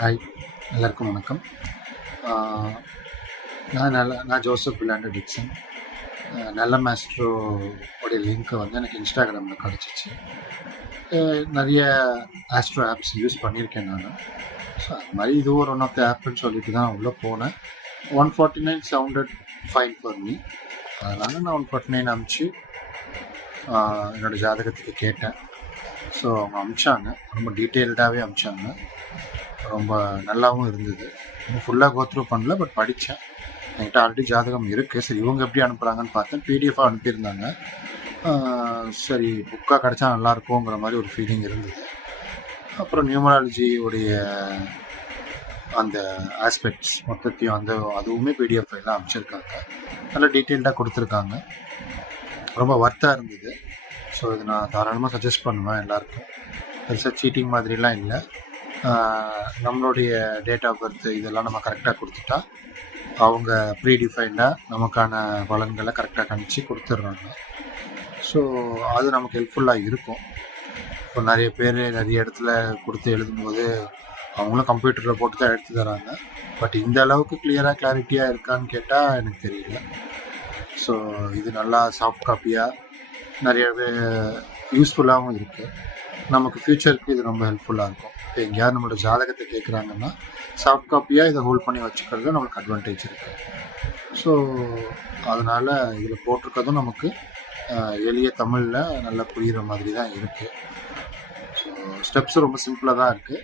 Hi, எல்லாருக்கும் வணக்கம். ஆஹ் நான் ஜோசப் விலாண்டு டிக்சன். நல்ல மாஸ்ட்ரோ உடைய லிங்க் வந்து எனக்கு இன்ஸ்டாகிராமில் கிடச்சிச்சு. நிறைய ஆஸ்ட்ரோ ஆப்ஸ் யூஸ் பண்ணியிருக்கேன் நான். ஸோ அது மாதிரி இது ஒரு ஒன் ஆஃப் த ஆப்னு சொல்லிட்டு தான் உள்ளே போனேன். 149 சவுண்டட் ஃபைன் ஃபார் மீ. அதனால் நான் 149 அனுப்பிச்சு என்னோடய ஜாதகத்துக்கு கேட்டேன். ஸோ அவங்க அனுப்பிச்சாங்க, ரொம்ப டீட்டெயில்டாகவே அனுப்பிச்சாங்க. ரொம்ப நல்லாவும் இருந்தது. ரொம்ப ஃபுல்லாக கோத்ரூ பண்ணல, பட் படித்தேன். என்கிட்ட ஆல்ரெடி ஜாதகம் இருக்குது. சரி, இவங்க எப்படி அனுப்புகிறாங்கன்னு பார்த்தேன். பிடிஎஃபாக அனுப்பியிருந்தாங்க. சரி, புக்காக கிடச்சா நல்லாயிருக்குங்கிற மாதிரி ஒரு ஃபீலிங் இருந்தது. அப்புறம் நியூமராலஜி உடைய அந்த ஆஸ்பெக்ட்ஸ் மொத்தத்தையும் அதுவுமே பிடிஎஃப் ஃபைலாக அனுப்பிச்சிருக்காங்க. நல்லா டீட்டெயில்டாக கொடுத்துருக்காங்க. ரொம்ப ஒர்த்தாக இருந்தது. ஸோ இது நான் தாராளமாக சஜஸ்ட் பண்ணுவேன் எல்லாருக்கும். பெருசாக சீட்டிங் மாதிரிலாம் இல்லை. நம்மளுடைய டேட் ஆஃப் பர்த் இதெல்லாம் நம்ம கரெக்டாக கொடுத்துட்டா அவங்க ப்ரீடிஃபைண்டாக நமக்கான பலன்களை கரெக்டாக கணிச்சு கொடுத்துட்றாங்க. ஸோ அது நமக்கு ஹெல்ப்ஃபுல்லாக இருக்கும். இப்போ நிறைய பேர் நிறைய இடத்துல கொடுத்து எழுதும்போது அவங்களும் கம்ப்யூட்டரில் போட்டு தான் எடுத்து தராங்க. பட் இந்த அளவுக்கு கிளியராக இருக்கான்னு கேட்டால் எனக்கு தெரியல. ஸோ இது நல்லா சாஃப்ட் காப்பியாக நிறையவே யூஸ்ஃபுல்லாகவும் இருக்குது. நமக்கு ஃப்யூச்சருக்கு இது ரொம்ப ஹெல்ப்ஃபுல்லாக இருக்கும். இப்போ எங்கேயாவது நம்மளோட ஜாதகத்தை கேட்குறாங்கன்னா சாஃப்ட் காப்பியாக இதை ஹோல்ட் பண்ணி வச்சுக்கிறது நம்மளுக்கு அட்வான்டேஜ் இருக்குது. ஸோ அதனால் இதில் போட்டிருக்கிறதும் நமக்கு எளிய தமிழில் நல்லா புரிகிற மாதிரி தான் இருக்குது. ஸோ ஸ்டெப்ஸும் ரொம்ப சிம்பிளாக தான் இருக்குது.